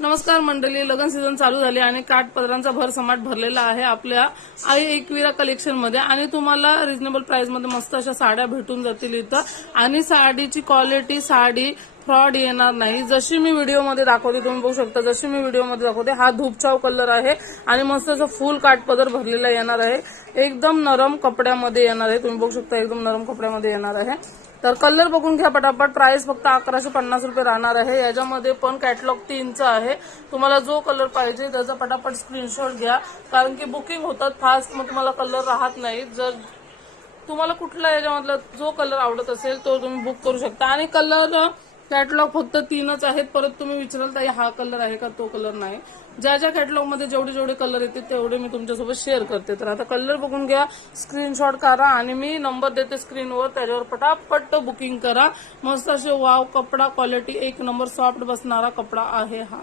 नमस्कार मंडळी, लग्न सीझन चालू झाले आणि काठपदरांचा भरसमाट भरलेला आहे आपल्या आई एकविरा कलेक्शन मध्ये आणि तुम्हाला रिझनेबल प्राइस मध्ये मस्त अशा साड्या भेटून जातील इथं। आणि साडीची क्वालिटी, साडी फ्रॉड येणार नाही। जशी मी व्हिडिओमध्ये दाखवते तुम्ही बघू शकता, जशी मी व्हिडिओमध्ये दाखवते हा धूपचाव कलर आहे आणि मस्त असं फुल काठपदर भरलेला येणार आहे। एकदम नरम कपड्यामध्ये येणार आहे, तुम्ही बघू शकता एकदम नरम कपड्यामध्ये येणार आहे। तर कलर बघून घ्या पटापट। प्राइस फक्त 1150 रुपये राहणार आहे। याच्यामध्ये पण कॅटलॉग 3चा आहे। तुम्हाला जो कलर पाहिजे त्याचा पटापट स्क्रीनशॉट घ्या, कारण की बुकिंग होतात फास्ट, मग तुम्हाला कलर राहत नाही। जर तुम्हाला कुठला याच्यामधला जो कलर आवडत असेल तो तुम्ही बुक करू शकता। आणि कलर कॅटलॉग फक्त 3च आहेत। परत तुम्ही विचाराल ताई हा कलर आहे का, तो कलर नाही। ज्या ज्या कॅटलॉग मध्ये जेवढे जेवढे कलर येते तेवढे मी तुमच्यासोबत शेअर करते। तर आता कलर बघून घ्या, स्क्रीनशॉट करा आणि मी नंबर देते स्क्रीनवर, त्याच्यावर पटापट बुकिंग करा। मस्त असे वाव कपडा, क्वालिटी एक नंबर, सॉफ्ट बसणारा कपडा आहे हा।